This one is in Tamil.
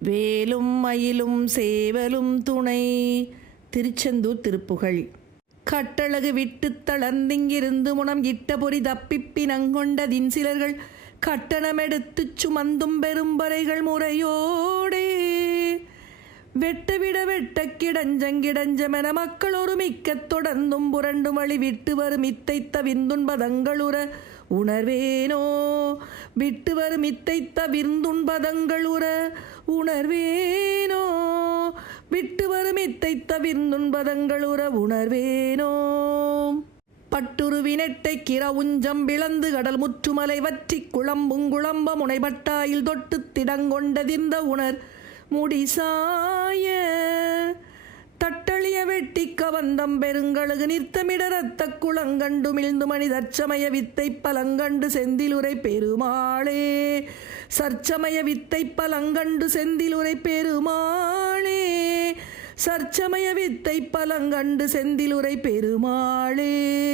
வேலும் மயிலும் சேவலும் துணை. திருச்செந்தூர் திருப்புகழ். கட்டழகு விட்டு தளர்ந்திங்கிருந்து முனம் இட்ட பொறி தப்பிப்பினங்கொண்டதின் சிலர்கள் கட்டணமெடுத்துச் சுமந்தும் பெரும்பறைகள் முறையோடே வெட்டவிட வெட்ட கிடஞ்சங்கிடஞ்சமென மக்கள் ஒரு மிக்கத் தொடர்ந்தும் புரண்டு வழி விட்டு வரும் இத்தைத்த விந்துன்பதங்களுற உணர்வேனோ. விட்டு வரும் இத்தைத்த விருந்துன்பதங்களுற உணர்வேனோ. விட்டு வரும் இத்தைத்த விருந்துன்பதங்களுற உணர்வேனோ. பட்டுருவினெட்டை கிரவுஞ்சம் பிளந்து கடல் முற்றுமலை வற்றி குழம்புங்குழம்ப முனைபட்டாயில் தொட்டு திடங்கொண்டதிர்ந்த உணர் முடிசாய தட்டளிய வெட்டி கவந்தம் பெருங்கழுகு நிறுத்தமிட ரத்த குளங்கண்டு மிழ்ந்து மனிதற்சமய வித்தை பலங்கண்டு செந்திலுரை பெருமாளே. சர்ச்சமய வித்தை பலங்கண்டு செந்திலுரை பெருமாளே. சர்ச்சமய வித்தை பலங்கண்டு செந்திலுரை பெருமாளே.